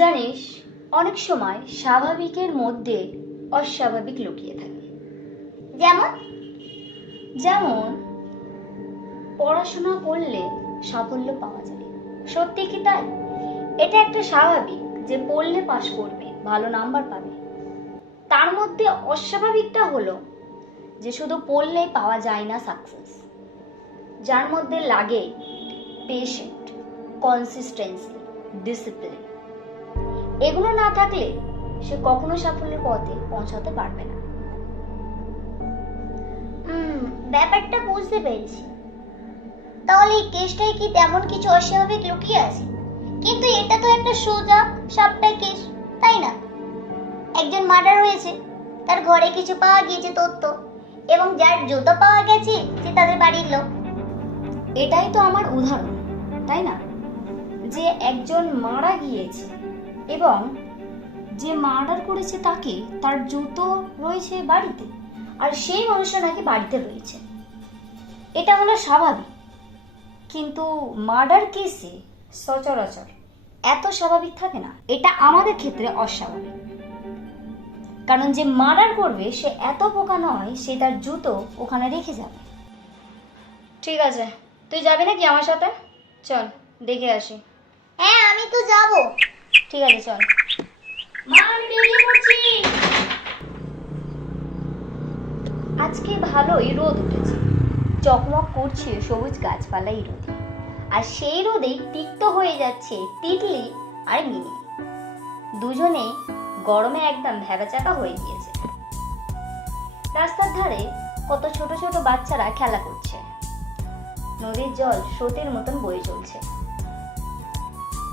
জানিস, অনেক সময় স্বাভাবিকের মধ্যে অস্বাভাবিক লুকিয়ে থাকে। যেমন যেমন পড়াশোনা করলে সাফল্য পাওয়া যায়। সত্যি কি তাই? এটা একটা স্বাভাবিক যে পড়লে পাশ করবে, ভালো নাম্বার পাবে। তার মধ্যে অস্বাভাবিকটা হলো যে শুধু পড়লেই পাওয়া যায় না সাকসেস, যার মধ্যে লাগে পেশেন্ট, কনসিস্টেন্সি, ডিসিপ্লিন। এগুলো না থাকলে সে কখনো সাফল্যের পথে পৌঁছাতে পারবে না। ব্যাপারটা বুঝতে পেরেছি। তাহলে এই কেসটায় কি তেমন কিছু অস্বাভাবিক লুকিয়ে আছে? কিন্তু এটা তো একটা সোজা সাপটা কেস, তাই না? একজন মার্ডার হয়েছে, তার ঘরে কিছু পাওয়া গিয়েছে তথ্য, এবং যার জুতো পাওয়া গেছে যে তাদের বাড়ির লোক। এটাই তো আমার উদাহরণ, তাই না? যে একজন মারা গিয়েছে এবং যে মার্ডার করেছে তাকে তার জুতো রয়েছে বাড়িতে, আর সেই মানুষটা নাকি বাড়িতে রয়েছে। এটা হলো স্বাভাবিক, কিন্তু মার্ডার কেসে সচরাচর এত স্বাভাবিক থাকে না। এটা আমাদের ক্ষেত্রে অস্বাভাবিক, কারণ যে মার্ডার করবে সে এত বোকা নয়, সে তার জুতো ওখানে রেখে যাবে। ঠিক আছে, তুই যাবি নাকি আমার সাথে? চল দেখে আসি। হ্যাঁ, আমি তো যাবো। ঠিক আছে, চল। মা, আমি বেরিয়ে পড়ছি। আজকে ভালোই রোদ উঠেছে, চকমক করছে সবুজ গাছপালাই রোদে। আর সেই রোদেই তিক্ত হয়ে যাচ্ছে তিতলি আর মিনি। দুজনেই গরমে একদম ভ্যাবাচাকা হয়ে গিয়েছে। রাস্তার ধারে কত ছোট ছোট বাচ্চারা খেলা করছে। নদীর জল স্রোতের মতন বয়ে চলছে।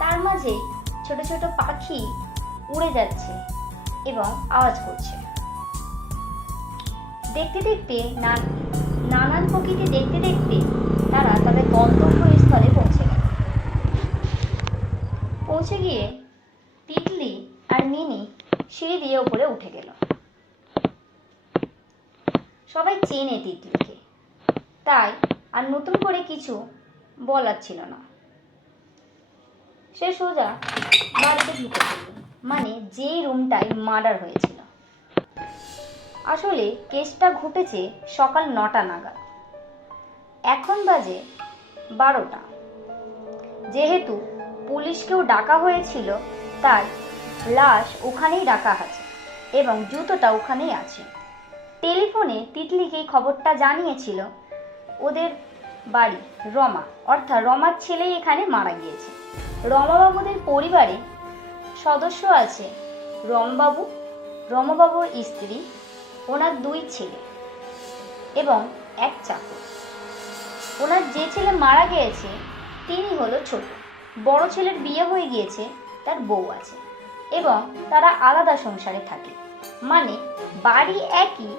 তার মাঝে ছোট ছোট পাখি উড়ে যাচ্ছে এবং আওয়াজ করছে। দেখতে দেখতে নানান প্রকৃতি দেখতে দেখতে তারা তাদের গন্তব্যস্থলে পৌঁছে গিয়ে তিতলি আর মিনি সিঁড়ি দিয়ে উপরে উঠে গেল। সবাই চেনে তিতলিকে, তাই আর নতুন করে কিছু বলার ছিল না। সে সোজা বাড়িতে ঢুকে পড়ল, মানে যেই রুমটায় মার্ডার হয়েছিল। আসলে কেসটা ঘটেছে সকাল 9টা নাগাদ। এখন বাজে 12টা। যেহেতু পুলিশকেও ডাকা হয়েছিল, তাই লাশ ওখানেই রাখা আছে এবং জুতোটা ওখানেই আছে। টেলিফোনে তিতলিকে খবরটা জানিয়েছিল ওদের বাড়ি রমা, অর্থাৎ রমার ছেলেই এখানে মারা গিয়েছে। রমাবাবুদের পরিবারে সদস্য আছে রমবাবু, রমাবাবুর স্ত্রী, ওনার 2 ছেলে এবং 1 চাকর। ওনার যে ছেলে মারা গিয়েছে তিনি হলো ছোট। বড় ছেলের বিয়ে হয়ে গিয়েছে, তার বউ আছে এবং তারা আলাদা সংসারে থাকে। মানে বাড়ি একই,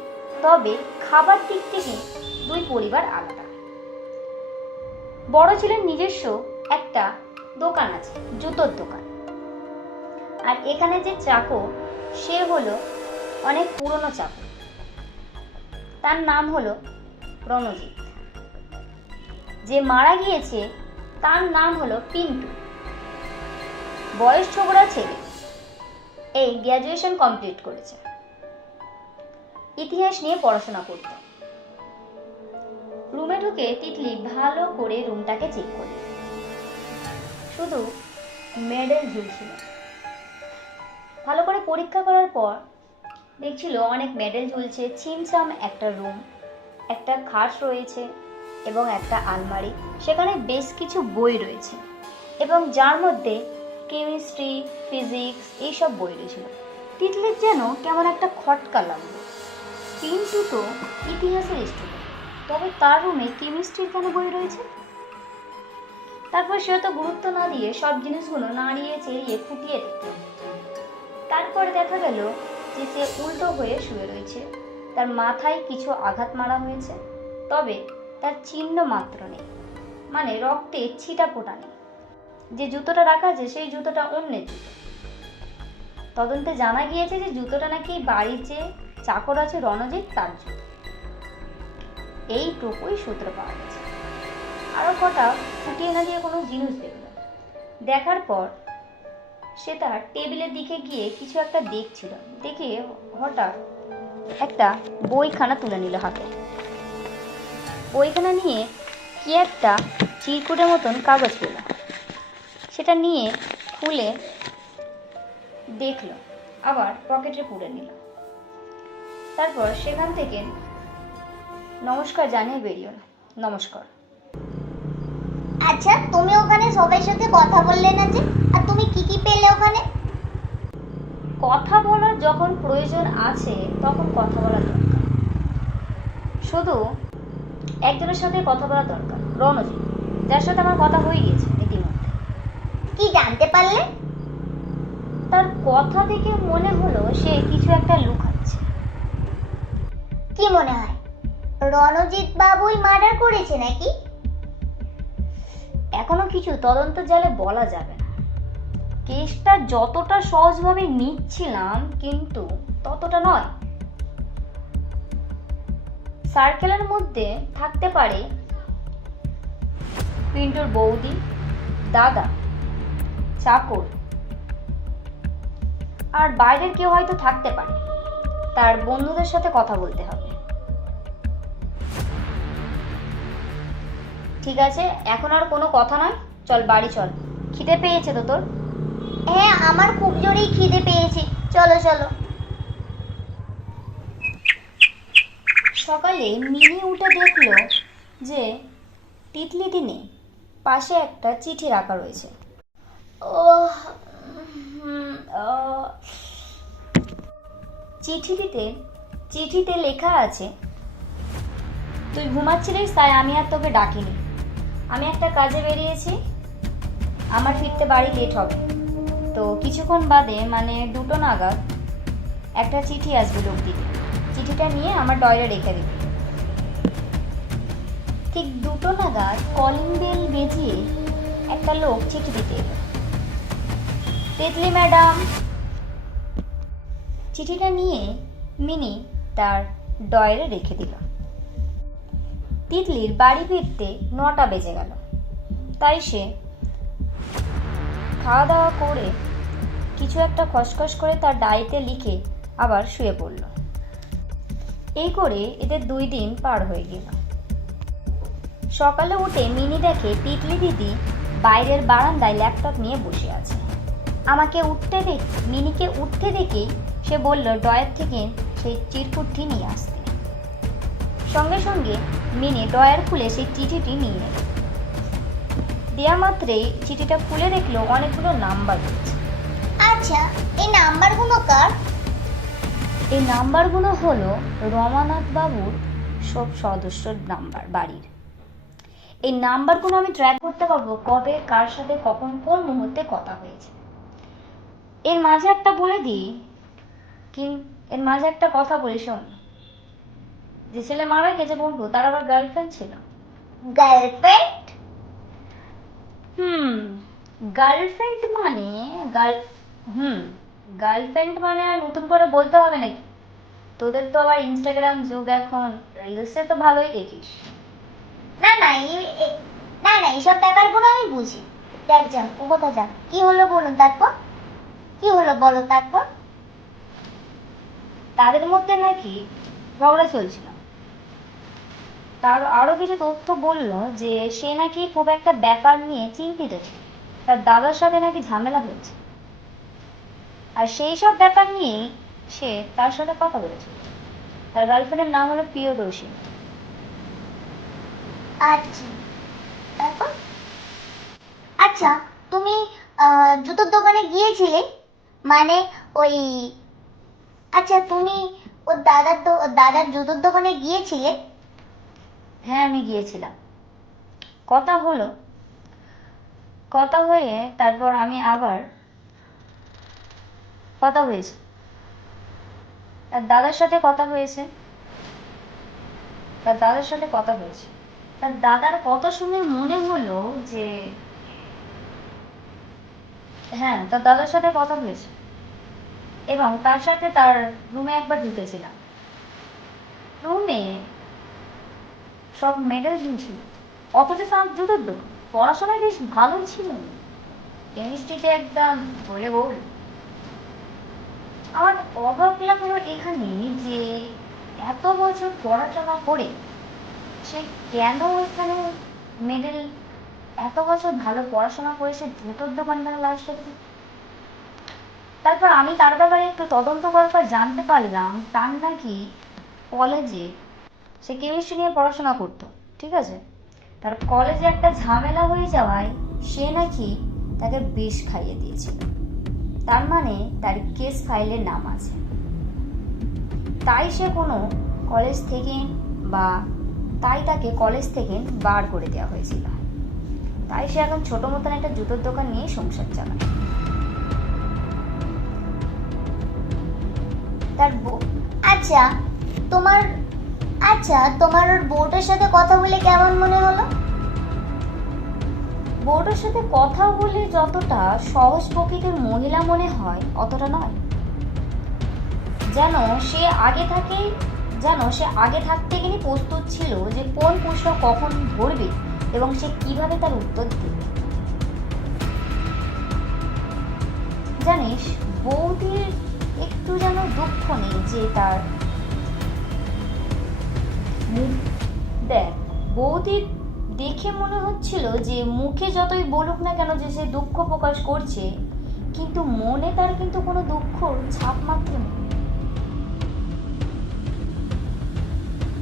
তবে খাবার দিক থেকে 2 পরিবার আলাদা। বড় ছেলের নিজস্ব একটা দোকান আছে, জুতোর দোকান। আর এখানে যে চাকর, সে হলো অনেক পুরনো চাকর। তার নাম হলো রণজিৎ। যে মারা গিয়েছে তার নাম হলো পিন্টু। বয়স ছোকরা ছেলে, এই গ্র্যাজুয়েশন কমপ্লিট করেছে, ইতিহাস নিয়ে পড়াশোনা করত। রুমে ঢুকে তিতলি ভালো করে রুমটাকে চেক করল। শুধু মেডেল ঝুলছিল। ভালো করে পরীক্ষা করার পর দেখছিল অনেক মেডেল ঝুলছে। ছিমছাম একটা রুম, একটা খাট রয়েছে এবং একটা আলমারি। সেখানে বেশ কিছু বই রয়েছে এবং যার মধ্যে কেমিস্ট্রি, ফিজিক্স এইসব বই রয়েছিল। তিতলির যেন কেমন একটা খটকা লাগলো। পিন্টু তো ইতিহাসের স্টুডেন্ট, তবে তার রুমে কেমিস্ট্রির কেন বই রয়েছে? তারপর সে তো গুরুত্ব না দিয়ে সব জিনিসগুলো নাড়িয়ে চেড়িয়ে খুঁটিয়ে দেখল। তারপরে দেখা গেল যে সে উল্টো হয়ে শুয়ে রয়েছে। তার মাথায় কিছু আঘাত মারা হয়েছে, তবে তার চিহ্ন মাত্র নেই, মানে রক্তে ছিটা ফোটা নেই। যে জুতোটা রাখা আছে সেই জুতোটা অন্যের জুতো। তদন্তে জানা গিয়েছে যে জুতোটা নাকি বাড়ির যে চাকর আছে রণজিৎ, তার জুতো। এইটুকুই সূত্র পাওয়া গেছে। আরো কটা ফুটিয়ে না দিয়ে কোনো জিনিস দেখল। দেখার পর সে তার টেবিলের দিকে গিয়ে কিছু একটা দেখছিল। দেখে হঠাৎ একটা বইখানা তুলে নিল হাতে। বইখানা নিয়ে কি একটা চিরকুটের মতন কাগজ পেল। সেটা নিয়ে খুলে দেখলো, আবার পকেটে পুরে নিল। তারপর সেখান থেকে নমস্কার জানিয়ে বেরিয়ে এলো। নমস্কার। আচ্ছা, তুমি ওখানে সবার সাথে কথা বললে না যে? আর তুমি কি কি পেলে ওখানে? কথা বলার যখন প্রয়োজন আছে তখন কথা বলা দরকার। শুধু একজনের সাথে কথা বলা দরকার, রণজিৎ, যার সাথে আমার কথা হয়ে গিয়েছে ইতিমধ্যে। কি জানতে পারলে? তার কথা থেকে মনে হলো সে কিছু একটা লুকাচ্ছে। কি মনে হয়, রণজিৎ বাবুই মার্ডার করেছে নাকি? এখনো কিছু তদন্ত জালে বলা যাবে না। কেসটা যতটা সহজভাবে নিচ্ছিলাম কিন্তু ততটা নয়। সার্কেলের মধ্যে থাকতে পারে পিন্টুর বৌদি, দাদা, চাকর, আর বাইরের কেউ হয়তো থাকতে পারে। তার বন্ধুদের সাথে কথা বলতে হবে। ঠিক আছে, এখন আর কোনো কথা নয়, চল বাড়ি চল। খিদে পেয়েছে তো তোর? হ্যাঁ, আমার খুব জোরেই খিদে পেয়েছে, চলো চলো। সকালে মিনি উঠে দেখলো যে তিতলি দিনে পাশে একটা চিঠি রাখা রয়েছে। চিঠিতে লেখা আছে, তুই ঘুমাচ্ছিলিস তাই আমি আর তোকে ডাকিনি। আমি একটা কাজে বেরিয়েছি, আমার ফিরতে বাড়ি লেট হবে। তো কিছুক্ষণ বাদে মানে 2টো নাগাদ একটা চিঠি আসবে লোক দিতে। চিঠিটা নিয়ে আমার ডয়ারে রেখে দিবি। ঠিক 2টো নাগাদ কলিং বেল বেজিয়ে একটা লোক চিঠি দিতে এলো। তিতলি ম্যাডাম। চিঠিটা নিয়ে মিনি তার ডয়ারে রেখে দিল। তিতলির বাড়ি ফিরতে 9টা বেজে গেল। তাই সে খাওয়া দাওয়া করে কিছু একটা খসখস করে তার ডায়েরিতে লিখে আবার শুয়ে পড়ল। এই করে এদের 2 দিন পার হয়ে গেল। সকালে উঠে মিনি দেখে তিতলি দিদি বাইরের বারান্দায় ল্যাপটপ নিয়ে বসে আছে। মিনিকে উঠতে দেখেই সে বলল ড্রয়ার থেকে সেই চিরকুটটি নিয়ে আসতে। সঙ্গে সঙ্গে মিনি ড্রয়ার খুলে সেই চিঠিটি নিয়ে এল। দেয়া মাত্রেই চিঠিটা খুলে দেখলো অনেকগুলো নাম্বার রয়েছে। আচ্ছা, এই নাম্বারগুলো কার? এই নাম্বারগুলো হলো রমানাথ বাবুর সব সদস্যর নাম্বার বাড়ির। এই নাম্বারগুলো আমি ট্র্যাক করতে পারবো কবে কার সাথে কখন কোন মুহূর্তে কথা হয়েছে। এর মাঝে একটা বলে দিই কি, এর মাঝে একটা কথা বলি শোন। যে ছেলে মারা গেছে বলবো তার আবার গার্লফ্রেন্ড ছিল। গার্লফ্রেন্ড? গার্লফ্রেন্ড মানে গার্লফ্রেন্ড মানে আর নতুন করে বলতে হবে নাকি? তোদের তো আবার ইনস্টাগ্রাম যুগ, এখন রিলসে তো ভালোই দেখিস। না না, না না, এইসব ব্যাপারগুলো আমি বুঝি। দেখ যান, ও কথা যান, কি হলো বলুন তারপর? কি হলো বলো তারপর? তাদের মধ্যে নাকি ঝগড়া চলছিল। তার আরো কিছু তথ্য বললো যে সে নাকি খুব একটা ব্যাপার নিয়ে চিন্তিত ছিল। তার দাদার সাথে নাকি ঝামেলা হয়েছে, আর সেই সব ব্যাপার নিয়েই সে তার সাথে কথা বলেছিল। তার গার্লফ্রেন্ডের নাম হলো প্রিয়দর্শী। আচ্ছা, তারপর? আচ্ছা, তুমি জুতোর দোকানে গিয়েছিলে? মানে ওই, আচ্ছা তুমি ওর দাদার জুতোর দোকানে গিয়েছিলে? হ্যাঁ, আমি গিয়েছিলাম। কথা হলো, কথা হয়ে তারপর আমি আবার কথা হয়েছে, তার দাদার সাথে কথা হয়েছে। তার দাদার কথা শুনে মনে হলো যে হ্যাঁ, তার দাদার সাথে কথা হয়েছে এবং তার সাথে তার রুমে একবার ঢুকেছিলাম। রুমে সব মেডেল ঝুলছিল, অথচ তার জুতোর দোকান। পড়াশোনায় বেশ ভালো ছিল। কেমিস্ট্রিতে একদম বলে বল। আমার অবাক লাগলো এখানে যে এত বছর পড়াশোনা করে সে কেন এখানে মেডেল, এত বছর ভালো পড়াশোনা করে সে জুতোর দোকানদার লাস্ট অব্দি। তারপর আমি তার ব্যাপারে একটু তদন্ত করার পর জানতে পারলাম তার নাকি কলেজে, সে কেমিস্ট্রি নিয়ে পড়াশোনা করতো, ঠিক আছে, তার কলেজে একটা ঝামেলা হয়ে যাওয়ায় সে নাকি তাকে বিষ খাইয়ে দিয়েছিল। তার মানে তার কেস ফাইলের নাম আছে, তাই সে কোনো কলেজ থেকে বা তাই তাকে কলেজ থেকে বার করে দেওয়া হয়েছিল। তাই সে এখন ছোট মতন একটা জুতোর দোকান নিয়ে সংসার চালায়। তার আচ্ছা তোমার তোমার ওর বউটার সাথে কথা বলে কেমন মনে হলো? বউটার সাথে কথা বলে যতটা সহজ প্রকৃতির মহিলা মনে হয় অতটা নয়। যেন সে আগে থাকতে গিয়ে প্রস্তুত ছিল যে কোন প্রশ্ন কখন ধরবে এবং সে কিভাবে তার উত্তর দেবে। জানিস, বৌদির একটু যেন দুঃখ নেই যে তার দেখ, বৌদির দেখে মনে হচ্ছিল যে মুখে যতই বলুক না কেন যে সে দুঃখ প্রকাশ করছে, কিন্তু মনে তার কিন্তু কোনো দুঃখ ছাপ মাত্র নেই।